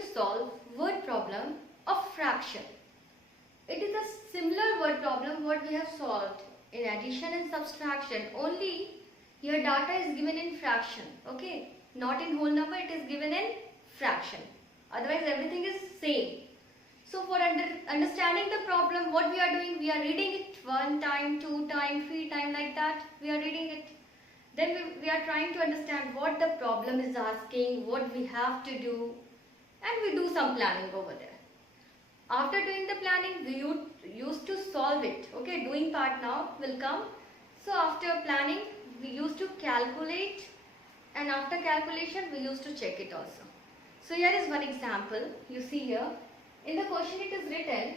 to solve word problem of fraction. It is a similar word problem what we have solved in addition and subtraction, only your data is given in fraction, okay? Not in whole number, it is given in fraction. Otherwise everything is same. So for understanding the problem, what we are doing, we are reading it 1 time, 2 time, 3 time, like that. We are reading it. Then we are trying to understand what the problem is asking, what we have to do, and we do some planning over there. After doing the planning, we used to solve it. Okay, doing part now will come. So after planning, we used to calculate, and after calculation, we used to check it also. So here is one example. You see here, in the question it is written,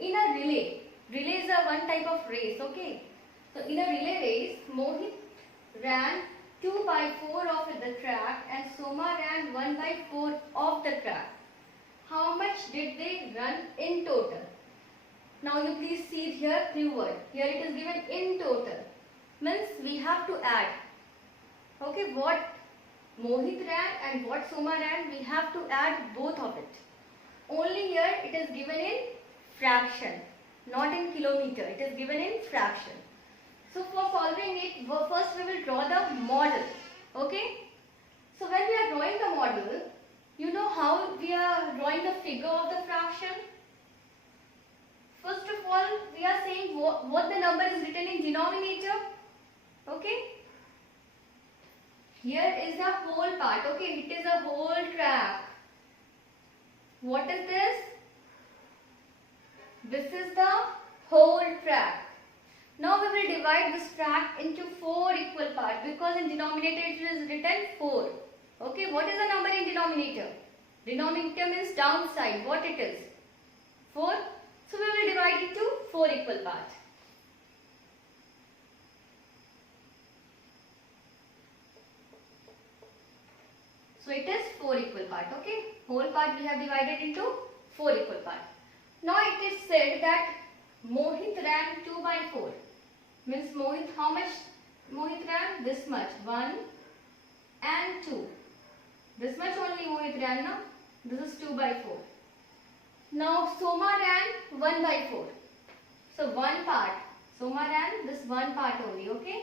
in a relay. Relay is a one type of race. Okay. So in a relay race, Mohit ran 2/4 of the track and Soma ran 1/4 of the track. How much did they run in total? Now you please see here clue word. Here it is given in total. Means we have to add. Okay, what Mohit ran and what Soma ran, we have to add both of it. Only here it is given in fraction, not in kilometer. It is given in fraction. So for solving it, first we will draw the model. Okay. So when we are drawing the model, you know how we are drawing the figure of the fraction? First of all, we are saying what the number is written in denominator. Okay. Here is the whole part. Okay, it is a whole track. What is this? This is the whole track. Now we will divide this track into 4 equal parts because in denominator it is written 4. Okay, what is the number in denominator? Denominator means downside. What it is? 4. So we will divide it into 4 equal parts. So it is 4 equal parts. Okay, whole part we have divided into 4 equal parts. Now it is said that Mohit ran 2/4. Means Mohit, how much Mohit ran? This much, 1 and 2. This much only Mohit ran now. This is 2/4. Now Soma ran 1/4. So one part. Soma ran this one part only. Okay.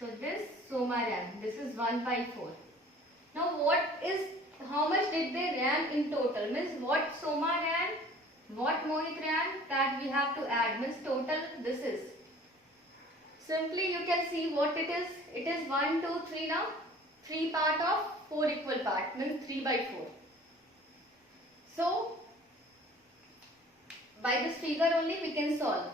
So this Soma ran. This is 1/4. Now what is, how much did they ran in total? Means what Soma ran, what Mohit ran, that we have to add. Means total this is. Simply you can see what it is. It is 1, 2, 3 now. 3 part of 4 equal part. Means 3/4. So by this figure only we can solve.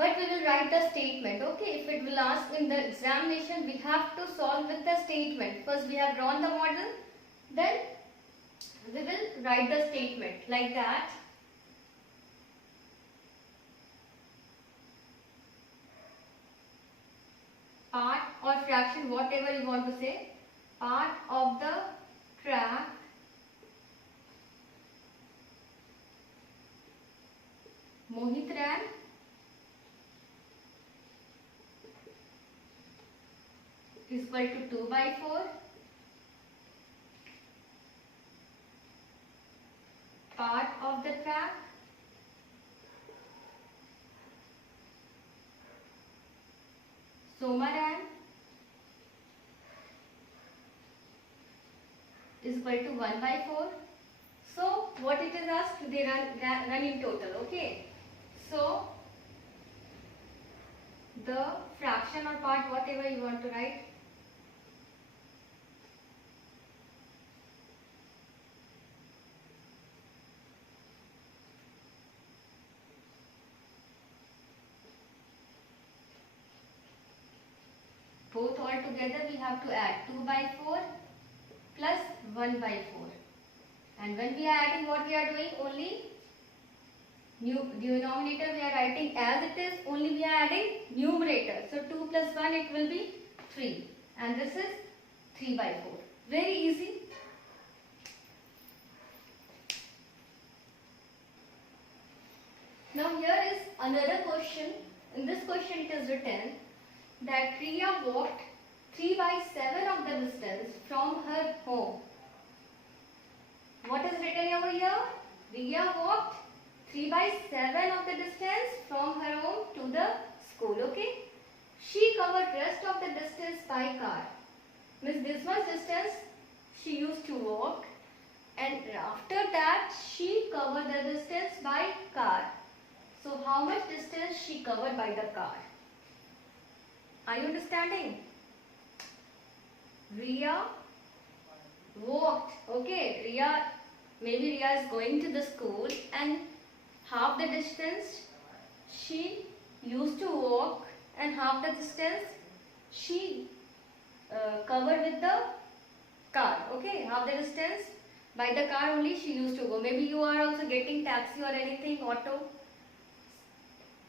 But we will write the statement. Okay, if it will ask in the examination, we have to solve with the statement. First we have drawn the model, then we will write the statement like that. Part or fraction, whatever you want to say, part of the track Mohit ran is equal to 2/4. Part of the track Soma ran is equal to 1/4. So what it is asked, they run in total. Okay. So the fraction or part, whatever you want to write, both all together we have to add 2/4 plus 1/4. And when we are adding, what we are doing, only denominator we are writing as it is, only we are adding numerator. So 2 plus 1 it will be 3. And this is 3/4. Very easy. Now here is another question. In this question it is written that Priya walked 3/7 of the distance from her home. What is written over here? Riya walked 3 by 7 of the distance from her home to the school. Okay. She covered rest of the distance by car. Means this much distance she used to walk, and after that she covered the distance by car. So how much distance she covered by the car? Are you understanding? Riya walked. Okay, maybe Riya is going to the school, and half the distance she used to walk and half the distance she covered with the car. Okay, half the distance by the car only she used to go. Maybe you are also getting taxi or anything, auto.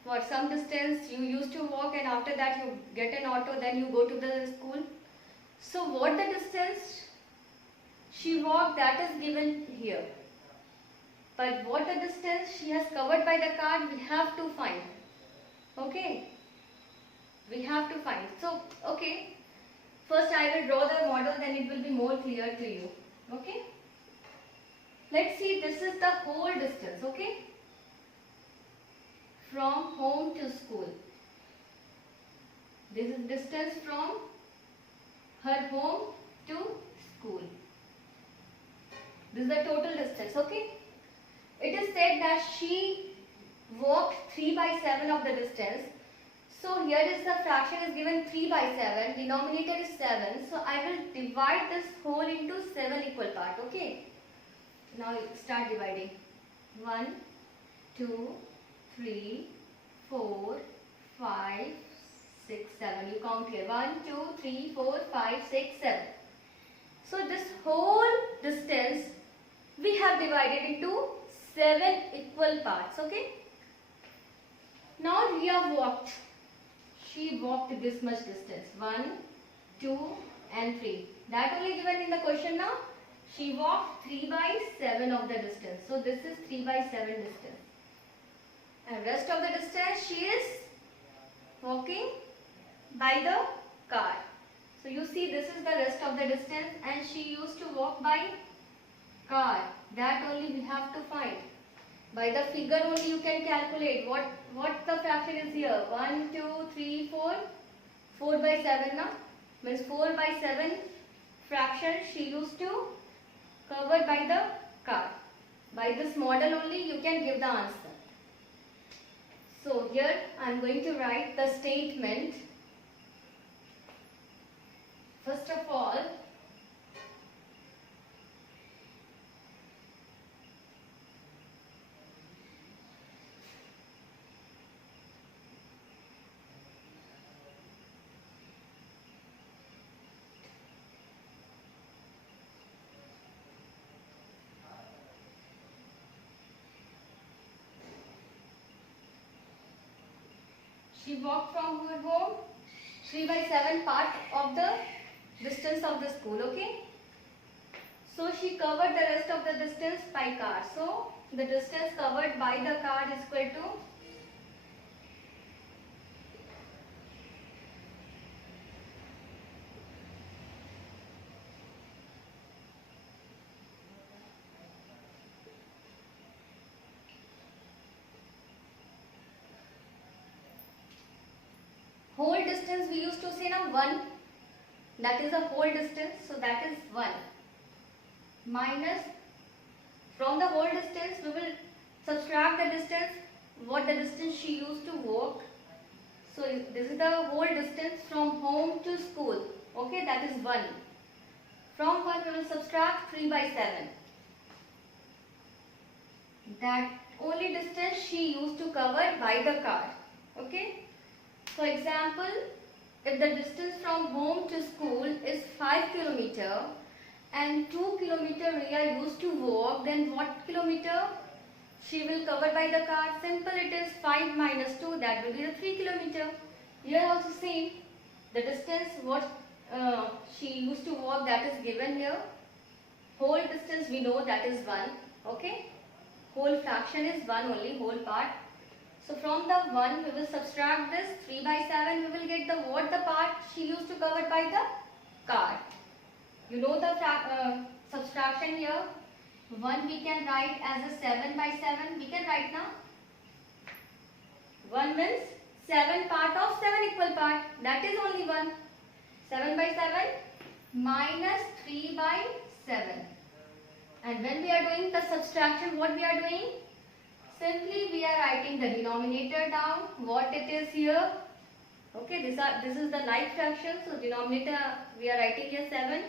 For some distance you used to walk, and after that you get an auto, then you go to the school. So what the distance she walked, that is given here. But what the distance she has covered by the car, we have to find. Okay. We have to find. So, okay. First I will draw the model, then it will be more clear to you. Okay. Let's see, this is the whole distance. Okay. From home to school. This is distance from her home to school. This is the total distance. Okay. It is said that she walked 3 by 7 of the distance. So here is the fraction is given 3 by 7. Denominator is 7. So I will divide this whole into 7 equal parts. Okay. Now start dividing. 1, 2, 3, 4, 5, 6, 7. You count here. 1, 2, 3, 4, 5, 6, 7. So this whole distance we have divided into 7 equal parts. Okay. Now Riya walked. She walked this much distance. 1, 2 and 3. That only given in the question now. She walked 3 by 7 of the distance. So this is 3 by 7 distance. And rest of the distance she is walking by the car. So you see, this is the rest of the distance, and she used to walk by car. That only we have to find. By the figure only you can calculate what the fraction is here. 1, 2, 3, 4. 4 by 7 now. Means 4 by 7 fraction she used to cover by the car. By this model only you can give the answer. So here I am going to write the statement. First of all, she walked from her home 3 by 7 part of the distance of the school. Okay. So she covered the rest of the distance by car. So the distance covered by the car is equal to whole distance we used to say now 1. That is the whole distance. So that is 1. Minus, from the whole distance we will subtract the distance, what the distance she used to walk. So this is the whole distance from home to school. Okay, that is 1. From 1 we will subtract 3 by 7. That only distance she used to cover by the car. Okay. For example, if the distance from home to school is 5 km and 2 km Riya used to walk, then what kilometer she will cover by the car? Simple, it is 5 minus 2, that will be the 3 km. Here also same, the distance what she used to walk, that is given here. Whole distance we know that is 1. Okay. Whole fraction is 1 only, whole part. So from the 1 we will subtract this 3 by 7, we will get the what the part she used to cover by the car. You know the subtraction here. 1 we can write as a 7 by 7. We can write now. 1 means 7 part of 7 equal part. That is only 1. 7 by 7 minus 3 by 7. And when we are doing the subtraction, what we are doing? Simply we are writing the denominator down, what it is here. Okay, this is the like fraction, so denominator we are writing here 7.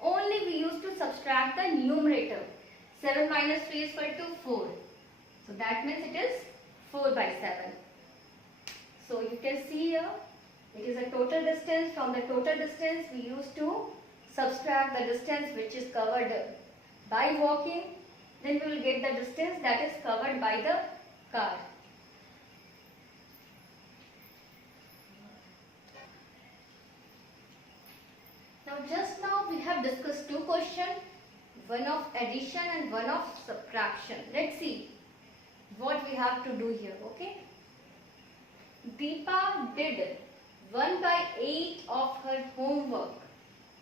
Only we used to subtract the numerator. 7 minus 3 is equal to 4. So that means it is 4 by 7. So you can see here, it is a total distance. From the total distance we used to subtract the distance which is covered by walking. Then we will get the distance that is covered by the car. Now just now we have discussed two questions, one of addition and one of subtraction. Let's see what we have to do here, okay? Deepa did 1 by 8 of her homework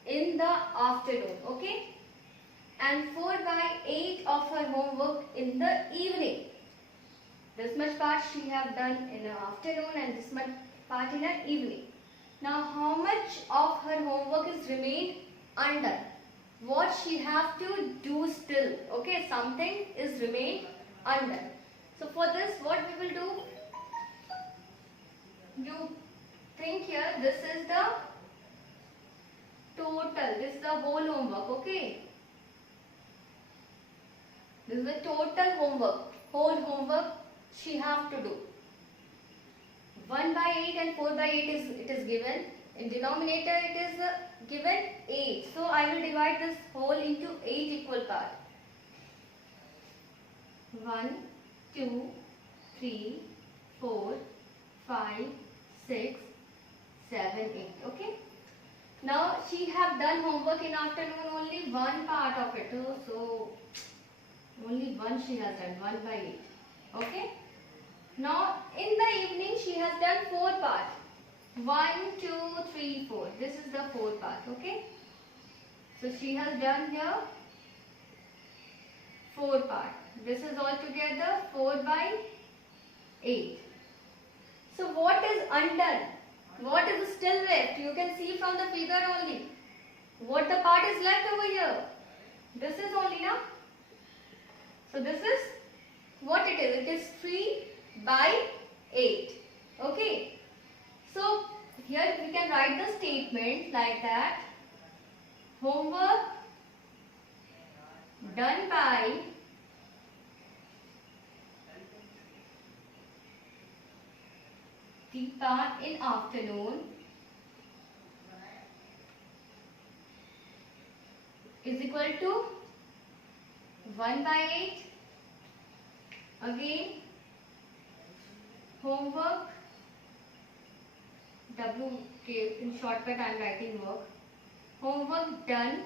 in the afternoon, okay? And 4 by 8 of her homework in the evening. This much part she have done in the afternoon and this much part in the evening. Now how much of her homework is remained undone? What she have to do still? Okay, something is remained undone. So for this what we will do? You think here this is the total, this is the whole homework, okay? This is the total homework, whole homework she have to do. 1 by 8 and 4 by 8 is given. In denominator it is given 8. So I will divide this whole into 8 equal parts. 1, 2, 3, 4, 5, 6, 7, 8. Okay. Now she have done homework in afternoon only one part of it. So only one she has done, 1 by 8. Okay. Now in the evening she has done 4 parts. 1, 2, 3, 4. This is the 4 part. Okay. So she has done here 4 parts. This is altogether 4 by 8. So what is undone? What is still left? You can see from the figure only. What the part is left over here? This is only now. So this is what it is. It is 3 by 8. Okay. So here we can write the statement like that. Homework done by Deepa in afternoon is equal to 1 by 8. Again, homework, W, in shortcut I am writing work. Homework done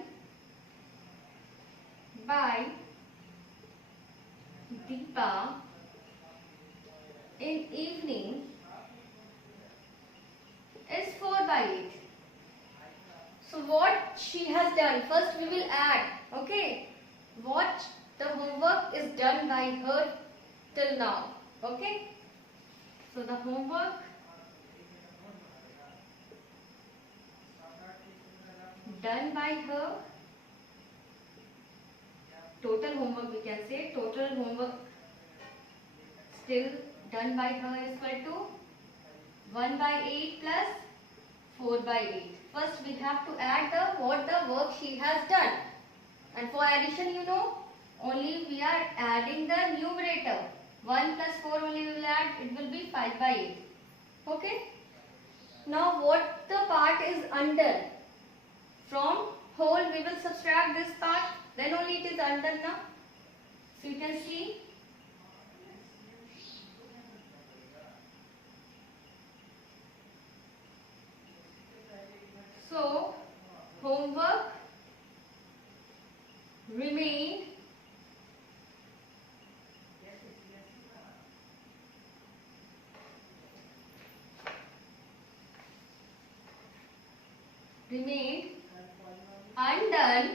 by Deepa in evening is 4 by 8. So what she has done, first we will add, okay, what the homework is done by her till now, okay. So the homework done by her, total homework we can say, total homework still done by her is equal to 1 by 8 plus 4 by 8. First we have to add what the work she has done. And for addition, you know, only we are adding the numerator. 1 plus 4 only we will add, it will be 5 by 8. Okay. Now what the part is undone? From whole we will subtract this part, then only it is undone now. So you can see. So homework remained undone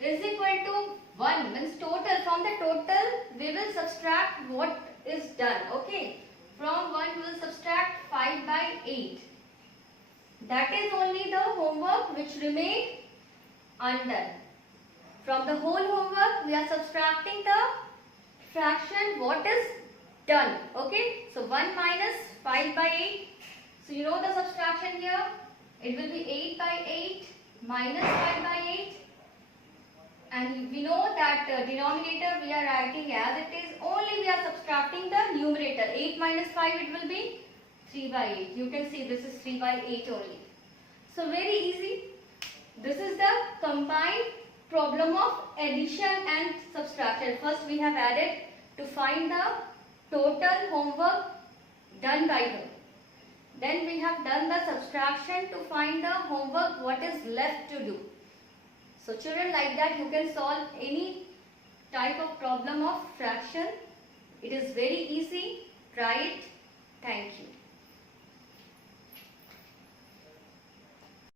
is equal to from the total we will subtract what is done. Okay, from 1 we will subtract 5 by 8. That is only the homework which remained undone. From the whole homework we are subtracting the fraction what is done. Okay, so 1 minus 5 by 8. So you know the subtraction here. It will be 8 by 8 minus 5 by 8. And we know that denominator we are writing as it is. Only we are subtracting the numerator. 8 minus 5 it will be 3 by 8. You can see this is 3 by 8 only. So very easy. This is the combined problem of addition and subtraction. First we have added to find the total homework done by her. Then we have done the subtraction to find the homework what is left to do. So children, like that you can solve any type of problem of fraction. It is very easy. Try it. Thank you.